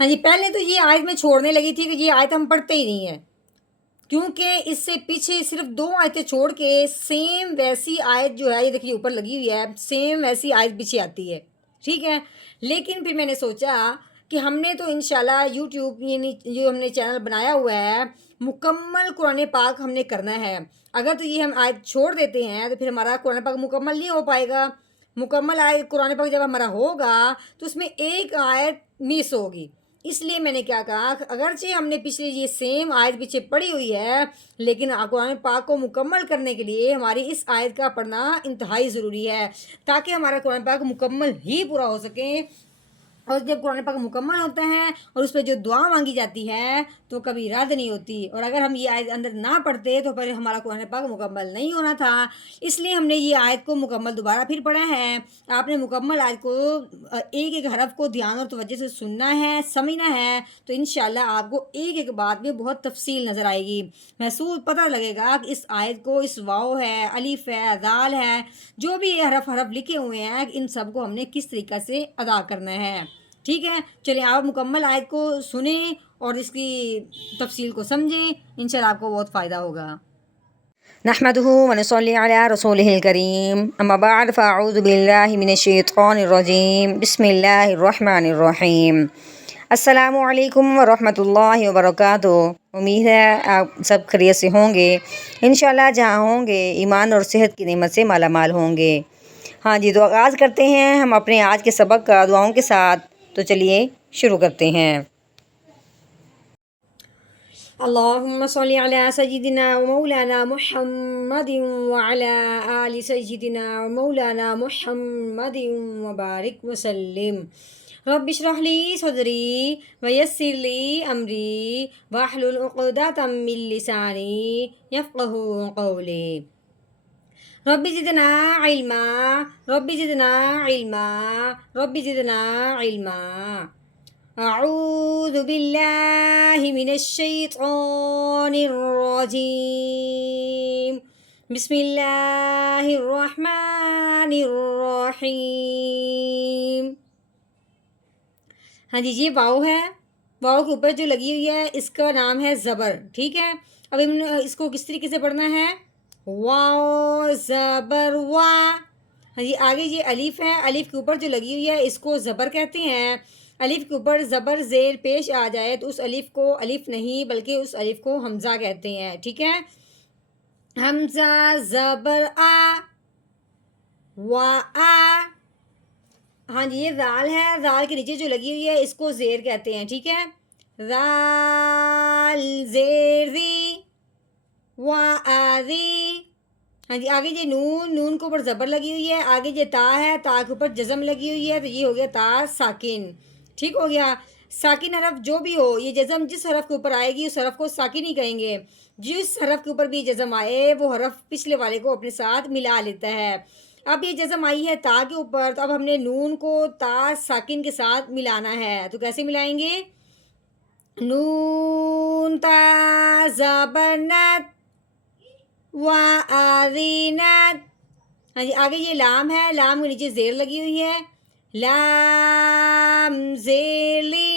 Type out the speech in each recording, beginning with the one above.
ہاں جی، پہلے تو یہ آیت میں چھوڑنے لگی تھی کہ یہ آیت ہم پڑھتے ہی نہیں ہیں، کیونکہ اس سے پیچھے صرف 2 آیتیں چھوڑ کے سیم ویسی آیت جو ہے یہ دیکھیے اوپر لگی ہوئی ہے، سیم ویسی آیت پیچھے آتی ہے، ٹھیک ہے۔ لیکن پھر میں نے سوچا کہ ہم نے تو انشاءاللہ یوٹیوب یعنی جو ہم نے چینل بنایا ہوا ہے مکمل قرآن پاک ہم نے کرنا ہے۔ اگر تو یہ ہم آیت چھوڑ دیتے ہیں تو پھر ہمارا قرآن پاک مکمل نہیں ہو پائے گا۔ مکمل آیت قرآن پاک جب ہمارا ہوگا تو اس میں ایک آیت مس ہوگی۔ اس لیے میں نے کیا کہا کہ اگرچہ ہم نے پچھلے یہ سیم آیت پیچھے پڑھی ہوئی ہے، لیکن قرآن پاک کو مکمل کرنے کے لیے ہماری اس آیت کا پڑھنا انتہائی ضروری ہے، تاکہ ہمارا قرآن پاک مکمل ہی پورا ہو سکے۔ اور جب قرآن پاک مکمل ہوتا ہے اور اس پہ جو دعا مانگی جاتی ہے تو کبھی رد نہیں ہوتی، اور اگر ہم یہ آیت اندر نہ پڑھتے تو پھر ہمارا قرآن پاک مکمل نہیں ہونا تھا۔ اس لیے ہم نے یہ آیت کو مکمل دوبارہ پھر پڑھا ہے۔ آپ نے مکمل آیت کو ایک ایک حرف کو دھیان اور توجہ سے سننا ہے، سمجھنا ہے، تو انشاءاللہ آپ کو ایک ایک بات میں بہت تفصیل نظر آئے گی، محسوس پتہ لگے گا کہ اس آیت کو اس واو ہے، الف ہے، دال ہے، جو بھی حرف لکھے ہوئے ہیں ان سب کو ہم نے کس طریقہ سے ادا کرنا ہے۔ ٹھیک ہے، چلیں آپ مکمل آیت کو سنیں اور اس کی تفصیل کو سمجھیں، انشاءاللہ آپ کو بہت فائدہ ہوگا۔ نحمده ونصلي على رسوله الكريم، اما بعد فاعوذ بالله من الشیطان الرجیم، بسم اللہ الرحمن الرحیم۔ السلام علیکم ورحمۃ اللہ وبرکاتہ۔ امید ہے آپ سب خیریت سے ہوں گے، انشاءاللہ جہاں ہوں گے ایمان اور صحت کی نعمت سے مالا مال ہوں گے۔ ہاں جی، تو آغاز کرتے ہیں ہم اپنے آج کے سبق کا دعاؤں کے ساتھ، تو چلیے شروع کرتے ہیں۔ اللہم صلی علی سیدنا و مولانا محمد وعلی آل سیدنا و مولانا محمد وبارک وسلم۔ رب اشرح لی صدری ویسر لی امری واحلل عقدۃ من لسانی یفقہوا قولی۔ رب زدنا علما رب زدنا علما رب زدنا علما۔ اعوذ باللہ من الشیطان الرجیم، بسم اللہ الرحمن الرحیم۔ ہاں جی، یہ واو ہے، واو کے اوپر جو لگی ہوئی ہے اس کا نام ہے زبر، ٹھیک ہے۔ اب ہم نے اس کو کس طریقے سے پڑھنا ہے؟ واو زبر وا۔ ہاں جی، آگے یہ الف ہے، الف کے اوپر جو لگی ہوئی ہے اس کو زبر کہتے ہیں۔ الف کے اوپر زبر زیر پیش آ جائے تو اس الف کو الف نہیں بلکہ اس الف کو حمزہ کہتے ہیں، ٹھیک ہے۔ حمزہ زبر آ وا آ۔ ہاں جی، یہ زال ہے، زال کے نیچے جو لگی ہوئی ہے اس کو زیر کہتے ہیں، ٹھیک ہے۔ زال زیر زی وا آزی۔ ہاں جی، آگے یہ نون، نون کے اوپر زبر لگی ہوئی ہے، آگے یہ تا ہے، تا کے اوپر جزم لگی ہوئی ہے، تو یہ ہو گیا تا ساکن، ٹھیک ہو گیا۔ ساکن حرف جو بھی ہو، یہ جزم جس حرف کے اوپر آئے گی اس حرف کو ساکن ہی کہیں گے۔ جس حرف کے اوپر بھی جزم آئے وہ حرف پچھلے والے کو اپنے ساتھ ملا لیتا ہے۔ اب یہ جزم آئی ہے تا کے اوپر، تو اب ہم نے نون کو تا ساکن کے ساتھ ملانا ہے، تو کیسے ملائیں گے؟ نون تا زبر نت وَأَذِنَتْ۔ ہاں جی، آگے یہ لام ہے، لام کے نیچے زیر لگی ہوئی ہے، لام زیر لی۔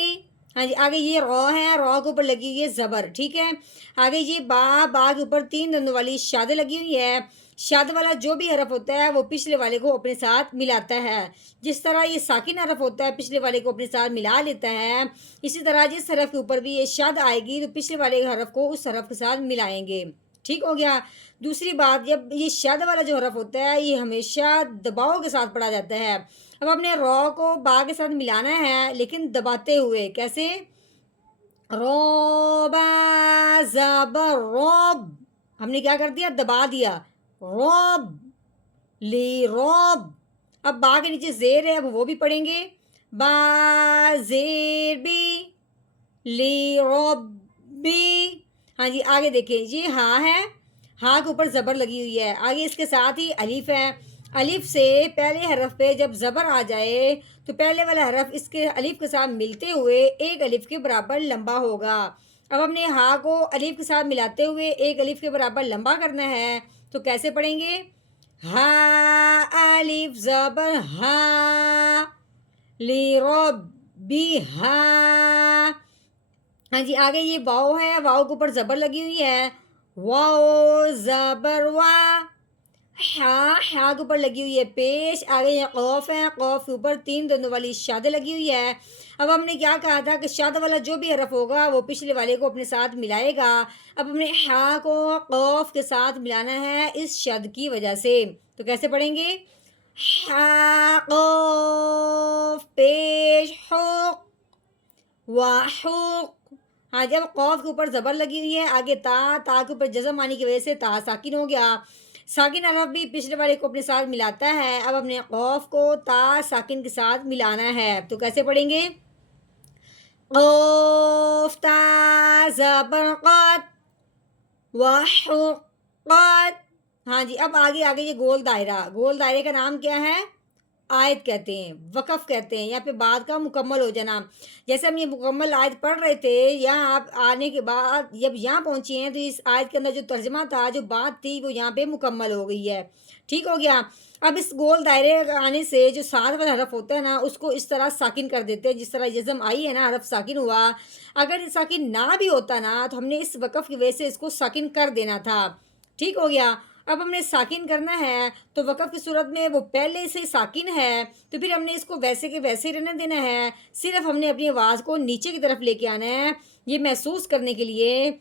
ہاں جی، آگے یہ رو ہے، رو کے اوپر لگی ہوئی ہے زبر، ٹھیک ہے۔ آگے یہ با، با کے اوپر 3 دندوں والی شاد لگی ہوئی ہے۔ شاد والا جو بھی حرف ہوتا ہے وہ پچھلے والے کو اپنے ساتھ ملاتا ہے۔ جس طرح یہ ساکن حرف ہوتا ہے پچھلے والے کو اپنے ساتھ ملا لیتا ہے، اسی طرح جس حرف کے اوپر بھی یہ شاد آئے گی تو پچھلے والے حرف کو اس حرف کے ساتھ ملائیں گے، ٹھیک ہو گیا۔ دوسری بات، جب یہ شد والا جو حرف ہوتا ہے یہ ہمیشہ دباؤ کے ساتھ پڑھا جاتا ہے۔ اب ہم نے رو کو با کے ساتھ ملانا ہے لیکن دباتے ہوئے، کیسے؟ رو با زبر روب، ہم نے کیا کر دیا؟ دبا دیا، روب لی روب۔ اب با کے نیچے زیر ہے، اب وہ بھی پڑھیں گے، با زیر بی لی روب بی۔ ہاں جی، آگے دیکھیں یہ ہاں ہے، ہاں کے اوپر زبر لگی ہوئی ہے، آگے اس کے ساتھ ہی الف ہے۔ الف سے پہلے حرف پہ جب زبر آ جائے تو پہلے والا حرف اس کے الف کے ساتھ ملتے ہوئے ایک الف کے برابر لمبا ہوگا۔ اب ہم نے ہاں کو الف کے ساتھ ملاتے ہوئے ایک الف کے برابر لمبا کرنا ہے، تو کیسے پڑھیں گے؟ ہا الف زبر ہا لی رب بی ہا ہاں جی آگے یہ واو ہے، واو کے اوپر زبر لگی ہوئی ہے، واو زبر وا، ہا کے اوپر لگی ہوئی ہے پیش، آگے یہ قوف ہے، قوف کے اوپر 3 دندوں والی شاد لگی ہوئی ہے۔ اب ہم نے کیا کہا تھا کہ شاد والا جو بھی حرف ہوگا وہ پچھلے والے کو اپنے ساتھ ملائے گا۔ اب ہم نے ہا کو قوف کے ساتھ ملانا ہے اس شد کی وجہ سے، تو کیسے پڑھیں گے؟ ہا قوف پیش حق وحق۔ ہاں جب قوف کے اوپر زبر لگی ہوئی ہے، آگے تا، تا کے اوپر جزم آنے کی وجہ سے تا ساکن ہو گیا، ساکن حرف بھی پچھلے والے کو اپنے ساتھ ملاتا ہے۔ اب ہم نے قوف کو تا ساکن کے ساتھ ملانا ہے، تو کیسے پڑھیں گے؟ قوف تا زبر قات وحقات۔ ہاں جی اب آگے یہ گول دائرہ، گول دائرے کا نام کیا ہے؟ آیت کہتے ہیں، وقف کہتے ہیں، یا پھر بعد کا مکمل ہو جانا۔ جیسے ہم یہ مکمل آیت پڑھ رہے تھے، یہاں آپ آنے کے بعد جب یہاں پہنچے ہیں تو اس آیت کے اندر جو ترجمہ تھا، جو بات تھی، وہ یہاں پہ مکمل ہو گئی ہے، ٹھیک ہو گیا۔ اب اس گول دائرے آنے سے جو ساتھ والا حرف ہوتا ہے نا، اس کو اس طرح ساکن کر دیتے ہیں، جس طرح جزم آئی ہے نا، حرف ساکن ہوا۔ اگر ساکن نہ بھی ہوتا نا تو ہم نے اس وقف کی وجہ سے اس کو ساکن کر دینا تھا، ٹھیک ہو گیا۔ اب ہم نے ساکن کرنا ہے تو وقف کی صورت میں وہ پہلے سے ساکن ہے، تو پھر ہم نے اس کو ویسے کے ویسے رہنے دینا ہے، صرف ہم نے اپنی آواز کو نیچے کی طرف لے کے آنا ہے، یہ محسوس کرنے کے لیے،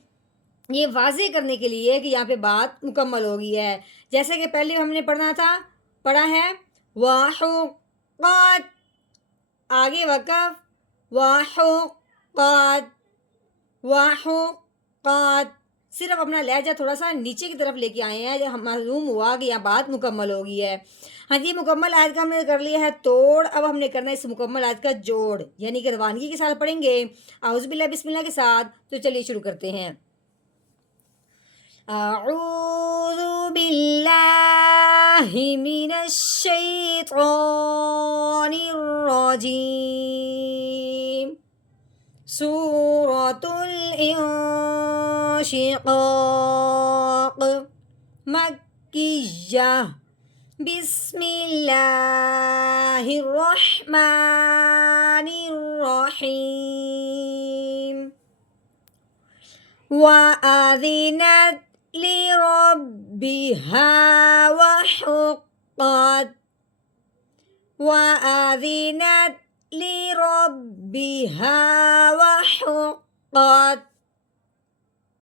یہ واضح کرنے کے لیے کہ یہاں پہ بات مکمل ہو گئی ہے۔ جیسے کہ پہلے ہم نے پڑھا ہے وحقات، آگے وقف وحقات وحقات، صرف اپنا لہجہ تھوڑا سا نیچے کی طرف لے کے آئے ہیں، معلوم ہوا کہ یہاں بات مکمل ہو گئی ہے۔ ہاں جی مکمل آیت کا ہم نے کر لیا ہے توڑ، اب ہم نے کرنا ہے اس مکمل آیت کا جوڑ، یعنی کہ روانگی کے ساتھ پڑھیں گے اعوذ باللہ بسم اللہ کے ساتھ۔ تو چلیے شروع کرتے ہیں۔ اعوذ باللہ من الشیطان الرجیم، سورۃ الانشقاق، مکیہ، بسم اللہ الرحمن الرحیم، وَأَذِنَتْ لِرَبِّهَا وَحُقَّتْ، وَأَذِنَتْ لِرَبِّهَا وَحُقَّتْ۔